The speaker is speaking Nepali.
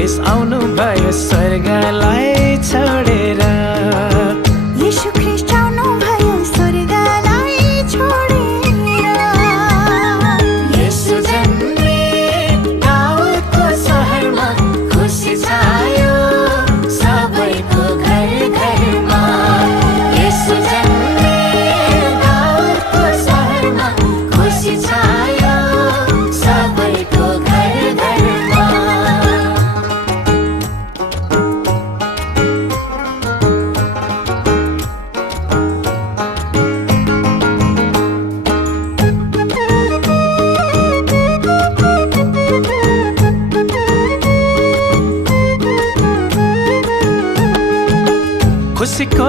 ख्रिस्ट आउनु भयो स्वर्गलाई छोडेर। येशू ख्रिस्ट आउनु भयो स्वर्गलाई छोडेर। येशू जन्मे दाउदको सहरमा खुसी छायो सबैको घर घरमा। येशू जन्मे दाउदको सहरमा खुसी छायो सबैको घर घरमा। खुसीको